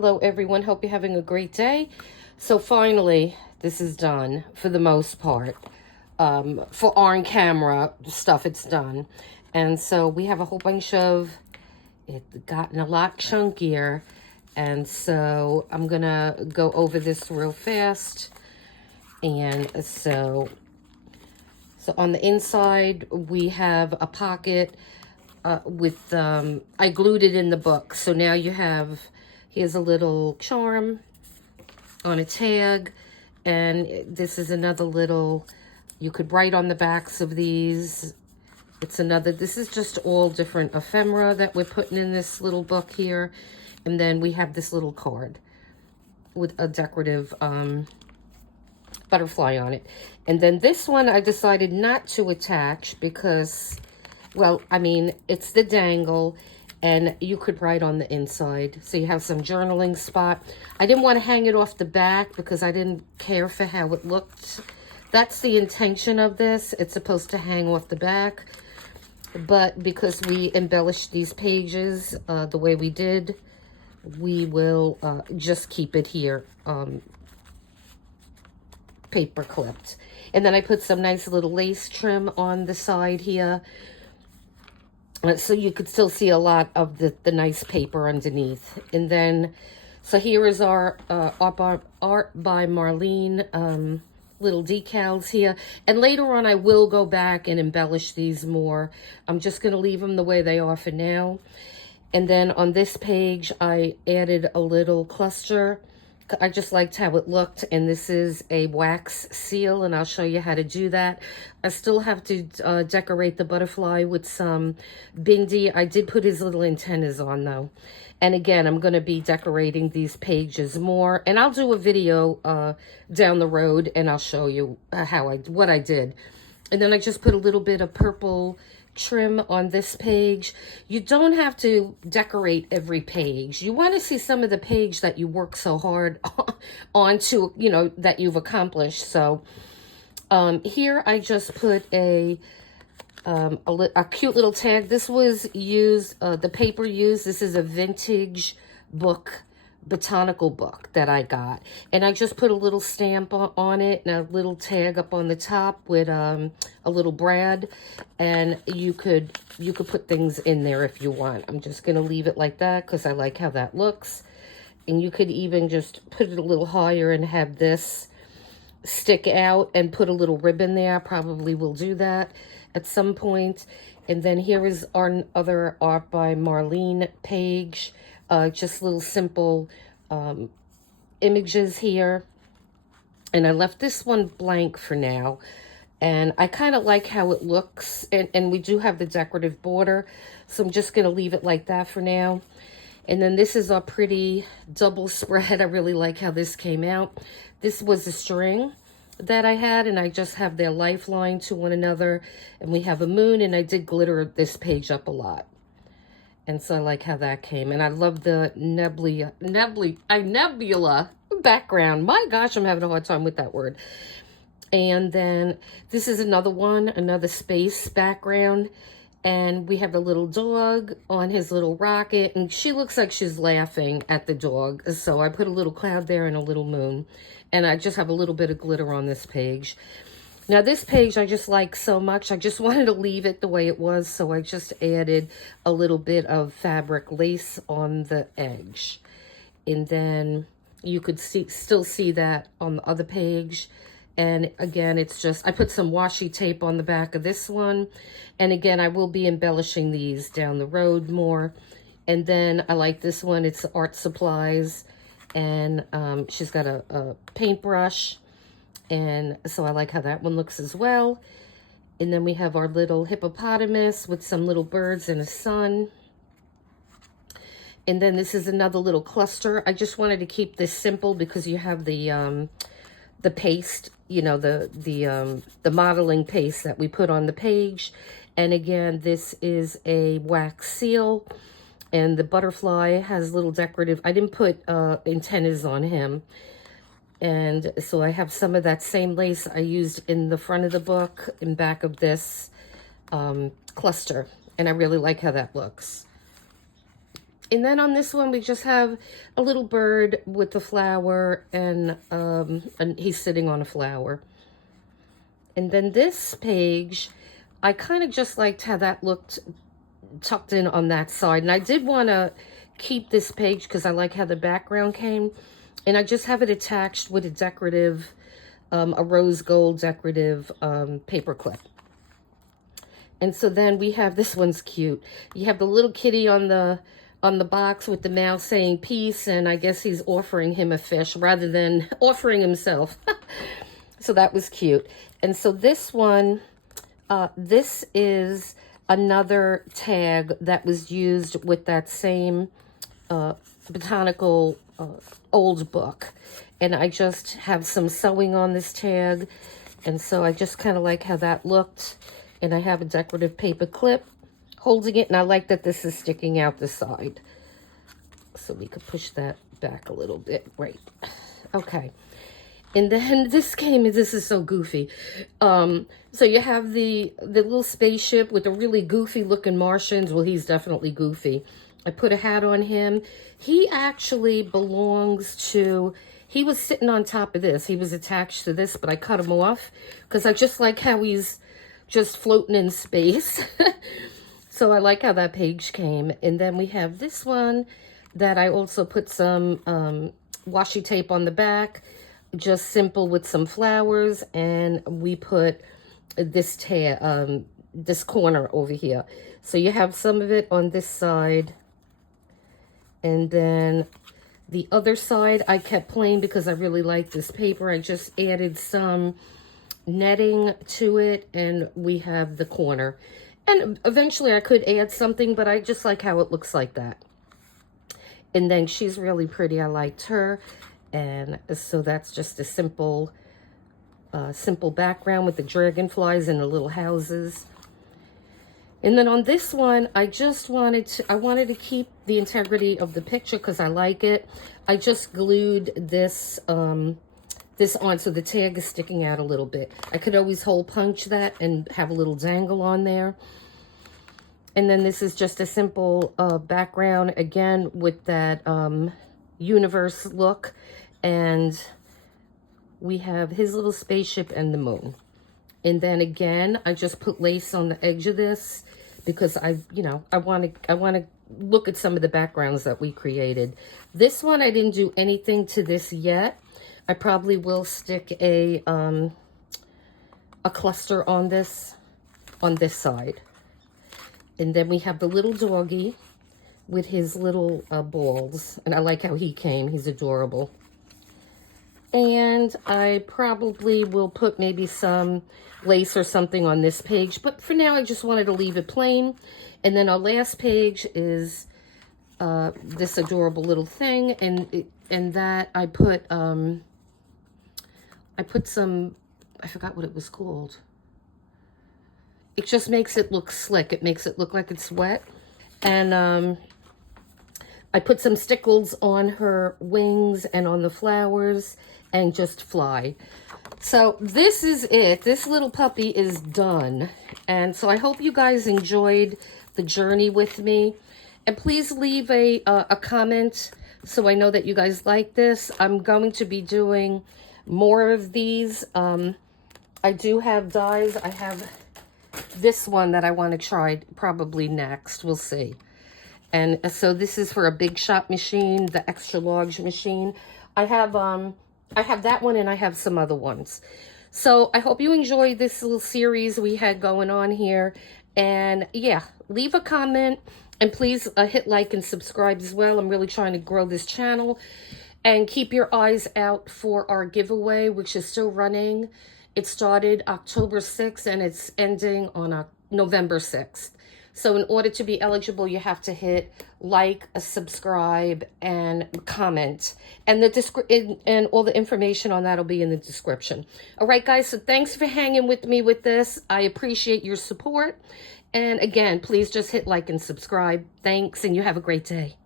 Hello everyone, hope you're having a great day. So finally, this is done for the most part. For on camera stuff, it's done. And so we have a whole bunch of, it's gotten a lot chunkier. And so I'm gonna go over this real fast. And so on the inside, we have a pocket with, I glued it in the book. So now you have, here's a little charm on a tag. And this is another little, you could write on the backs of these. It's another, this is just all different ephemera that we're putting in this little book here. And then we have this little card with a decorative butterfly on it. And then this one I decided not to attach because, well, I mean, it's the dangle and you could write on the inside. So you have some journaling spot. I didn't want to hang it off the back because I didn't care for how it looked. That's the intention of this. It's supposed to hang off the back. But because we embellished these pages the way we did, we will just keep it here. Paper clipped. And then I put some nice little lace trim on the side here. So you could still see a lot of the nice paper underneath. And then, so here is our Art by Marlene little decals here. And later on I will go back and embellish these more. I'm just going to leave them the way they are for now. And then on this page I added a little cluster. I just liked how it looked, and this is a wax seal, and I'll show you how to do that. I still have to decorate the butterfly with some bindi. I did put his little antennas on, though. And again, I'm going to be decorating these pages more, and I'll do a video down the road, and I'll show you what I did. And then I just put a little bit of purple trim on this page. You don't have to decorate every page. You want to see some of the page that you work so hard onto, you know, that you've accomplished. So here I just put a cute little tag. This was used, the paper used, this is a vintage book, botanical book that I got, and I just put a little stamp on it and a little tag up on the top with a little brad, and you could put things in there if you want. I'm just gonna leave it like that because I like how that looks. And you could even just put it a little higher and have this stick out and put a little ribbon there. Probably will do that at some point. And then here is our other Art by Marlene page. Just little simple images here. And I left this one blank for now. And I kind of like how it looks. And we do have the decorative border. So I'm just going to leave it like that for now. And then this is our pretty double spread. I really like how this came out. This was a string that I had. And I just have their lifeline to one another. And we have a moon. And I did glitter this page up a lot. And so I like how that came. And I love the nebula background. My gosh, I'm having a hard time with that word. And then this is another one, another space background. And we have a little dog on his little rocket. And she looks like she's laughing at the dog. So I put a little cloud there and a little moon. And I just have a little bit of glitter on this page. Now this page I just like so much, I just wanted to leave it the way it was, so I just added a little bit of fabric lace on the edge. And then you could still see that on the other page. And again, it's just, I put some washi tape on the back of this one. And again, I will be embellishing these down the road more. And then I like this one, it's Art Supplies. And she's got a paintbrush. And so I like how that one looks as well. And then we have our little hippopotamus with some little birds and a sun. And then this is another little cluster. I just wanted to keep this simple because you have the paste, you know, the modeling paste that we put on the page. And again, this is a wax seal. And the butterfly has little decorative, I didn't put antennas on him. And so I have some of that same lace I used in the front of the book and back of this cluster. And I really like how that looks. And then on this one, we just have a little bird with the flower, and he's sitting on a flower. And then this page, I kind of just liked how that looked tucked in on that side. And I did want to keep this page because I like how the background came. And I just have it attached with a decorative, a rose gold decorative paper clip. And so then we have, this one's cute. You have the little kitty on the box with the mouse saying peace, and I guess he's offering him a fish rather than offering himself. So that was cute. And so this one, this is another tag that was used with that same botanical old book. And I just have some sewing on this tag, and so I just kind of like how that looked. And I have a decorative paper clip holding it, and I like that this is sticking out the side. So we could push that back a little bit. Right. Okay. And then this is so goofy. So you have the little spaceship with the really goofy looking Martians. Well, he's definitely goofy. I put a hat on him. He actually belongs to, he was sitting on top of this. He was attached to this, but I cut him off because I just like how he's just floating in space. So I like how that page came. And then we have this one that I also put some washi tape on the back, just simple with some flowers, and we put this this corner over here. So you have some of it on this side, and then the other side I kept plain because I really like this paper. I just added some netting to it, and we have the corner. And eventually I could add something, but I just like how it looks like that. And then she's really pretty. I liked her. And so that's just a simple background with the dragonflies and the little houses. And then on this one, I wanted to keep the integrity of the picture because I like it. I just glued this this on so the tag is sticking out a little bit. I could always hole punch that and have a little dangle on there. And then this is just a simple background, again, with that universe look. And we have his little spaceship and the moon. And then again, I just put lace on the edge of this because I want to look at some of the backgrounds that we created. This one, I didn't do anything to this yet. I probably will stick a cluster on this side. And then we have the little doggy with his little balls. And I like how he came. He's adorable. And I probably will put maybe some lace or something on this page. But for now, I just wanted to leave it plain. And then our last page is this adorable little thing. And that I put some, I forgot what it was called. It just makes it look slick. It makes it look like it's wet. And I put some stickles on her wings and on the flowers and just fly. So this is it. This little puppy is done. And so I hope you guys enjoyed the journey with me. And please leave a comment so I know that you guys like this. I'm going to be doing more of these. I do have dies. I have this one that I want to try probably next. We'll see. And so this is for a big shot machine, the extra large machine. I have that one, and I have some other ones. So I hope you enjoyed this little series we had going on here. And yeah, leave a comment, and please hit like and subscribe as well. I'm really trying to grow this channel. And keep your eyes out for our giveaway, which is still running. It started October 6th and it's ending on November 6th. So in order to be eligible, you have to hit like, subscribe, and comment. And and all the information on that will be in the description. All right, guys, so thanks for hanging with me with this. I appreciate your support. And again, please just hit like and subscribe. Thanks, and you have a great day.